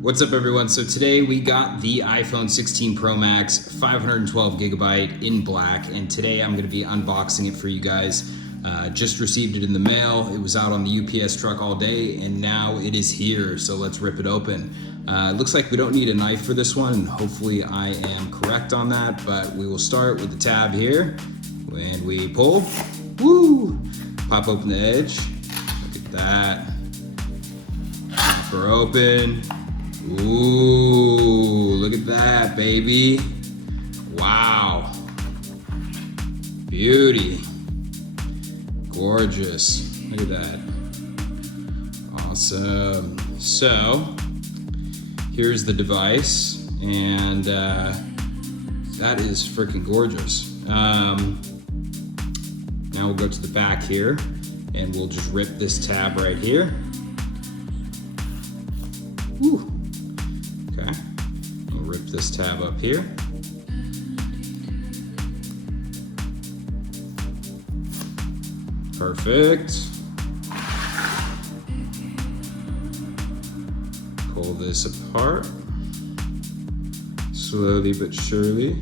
What's up everyone? So today we got the iPhone 16 Pro Max 512 gigabyte in black, and today I'm going to be unboxing it for you guys. Just received it in the mail. It was out on the UPS truck all day and now it is here, so let's rip it open. It looks like we don't need a knife for this one. Hopefully I am correct on that, but we will start with the tab here and we pull. Woo! Pop open the edge. Look at that. Pop her open. Ooh, look at that, baby. Wow. Beauty. Gorgeous. Look at that. Awesome. So, here's the device, and that is freaking gorgeous. Now we'll go to the back here, and we'll just rip this tab right here. Woo. Okay, we'll rip this tab up here. Perfect. Pull this apart, slowly but surely.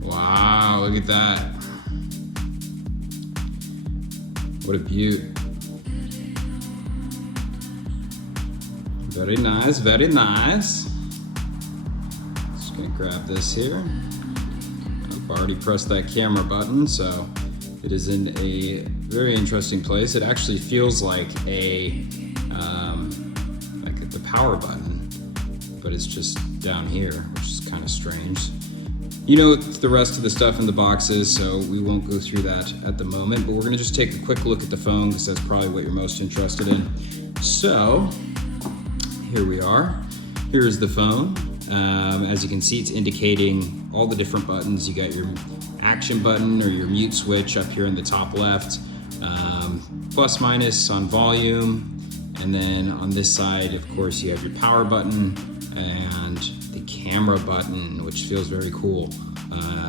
Wow, look at that. What a beaut. Very nice, very nice. Just gonna grab this here. I've already pressed that camera button, so it is in a very interesting place. It actually feels like the power button, but it's just down here, which is kind of strange. You know the rest of the stuff in the boxes, so we won't go through that at the moment, but we're gonna just take a quick look at the phone because that's probably what you're most interested in. So, here we are. Here's the phone. As you can see, it's indicating all the different buttons. You got your action button or your mute switch up here in the top left, plus minus on volume, and then on this side, of course, you have your power button and the camera button, which feels very cool.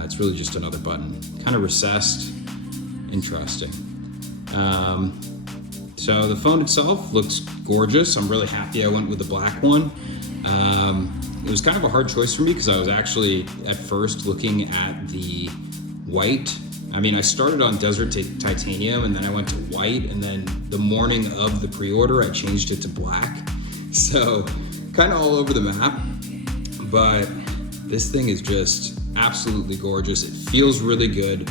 It's really just another button, kind of recessed. Interesting. So the phone itself looks gorgeous. I'm really happy I went with the black one. It was kind of a hard choice for me because I was actually at first looking at the white. I mean, I started on Desert Titanium and then I went to white, and then the morning of the pre-order I changed it to black. So kind of all over the map, but this thing is just absolutely gorgeous. It feels really good.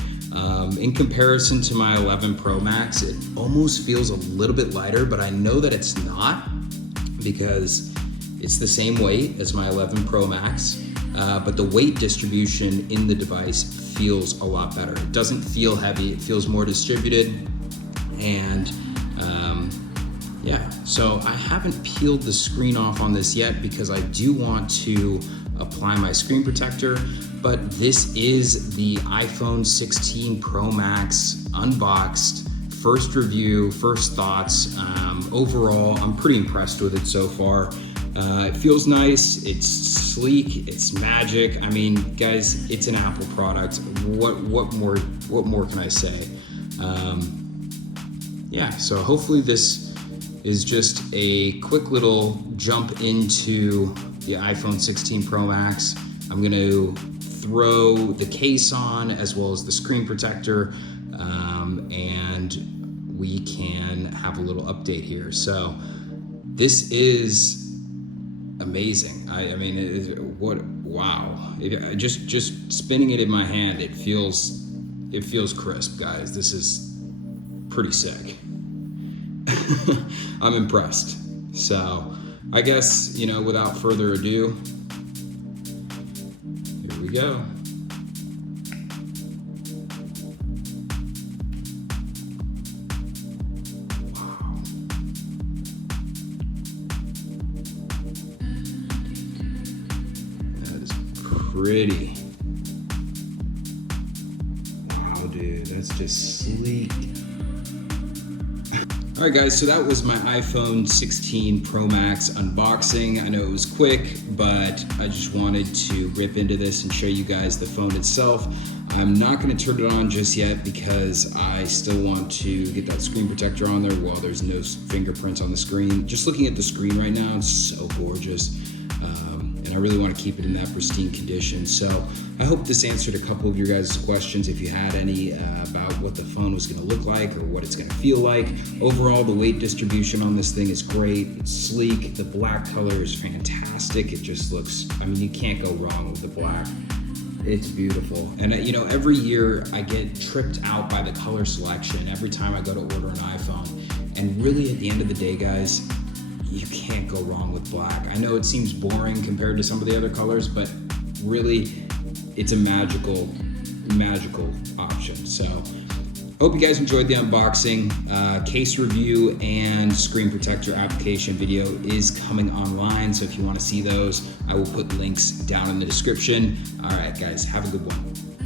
In comparison to my 11 Pro Max, it almost feels a little bit lighter, but I know that it's not because it's the same weight as my 11 Pro Max, but the weight distribution in the device feels a lot better. It doesn't feel heavy, it feels more distributed, and yeah, so I haven't peeled the screen off on this yet because I do want to apply my screen protector, but this is the iPhone 16 Pro Max unboxed. First review, first thoughts. Overall, I'm pretty impressed with it so far. It feels nice, it's sleek, it's magic. I mean, guys, it's an Apple product. What more can I say? Yeah, so hopefully this is just a quick little jump into the iPhone 16 Pro Max. I'm gonna throw the case on as well as the screen protector, and we can have a little update here. So this is amazing. I mean, wow. Just spinning it in my hand, it feels crisp, guys. This is pretty sick. I'm impressed. So I guess, without further ado, here we go. Wow. That is pretty. Wow, dude, that's just sleek. All right, guys, so that was my iPhone 16 Pro Max unboxing. I know it was quick, but I just wanted to rip into this and show you guys the phone itself. I'm not going to turn it on just yet because I still want to get that screen protector on there while there's no fingerprints on the screen. Just looking at the screen right now, it's so gorgeous. And I really want to keep it in that pristine condition. So I hope this answered a couple of your guys' questions. If you had any about what the phone was going to look like or what it's going to feel like. Overall, the weight distribution on this thing is great. It's sleek. The black color is fantastic. It just looks, I mean, you can't go wrong with the black. It's beautiful. And you know, every year I get tripped out by the color selection every time I go to order an iPhone. And really at the end of the day, guys, you can't go wrong with black. I know it seems boring compared to some of the other colors, but really it's a magical option. So hope you guys enjoyed the unboxing. Case review and screen protector application video is coming online. So if you want to see those, I will put links down in the description. All right, guys, have a good one.